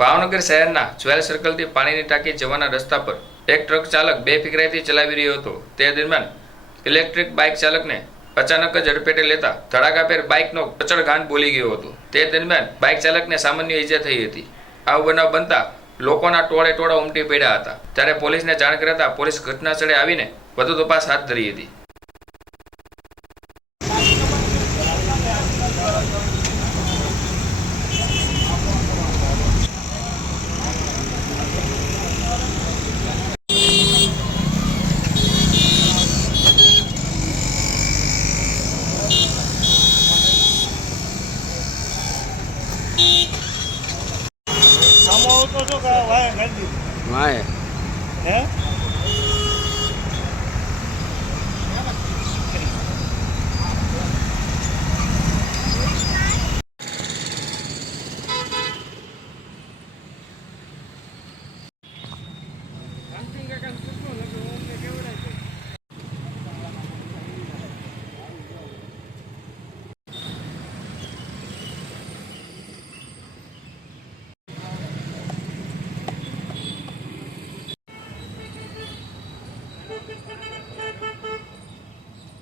ભાવનગર શહેરના જ્વેલ સર્કલથી પાણીની ટાંકી જવાના રસ્તા પર એક ટ્રક ચાલક બેફિકરાઈથી ચલાવી રહ્યો હતો। તે દરમિયાન ઇલેક્ટ્રિક બાઇક ચાલકને અચાનક જ અડફેટે લેતા ધડાકાભેર બાઇકનો કચડઘાણ બોલી ગયો હતો। તે દરમિયાન બાઇક ચાલકને સામાન્ય ઈજા થઈ હતી। આવો બનાવ બનતા લોકોના ટોળે ટોળા ઉમટી પડ્યા હતા। ત્યારે પોલીસને જાણ કરાતા પોલીસ ઘટના સ્થળે આવીને વધુ તપાસ હાથ ધરી હતી। વાય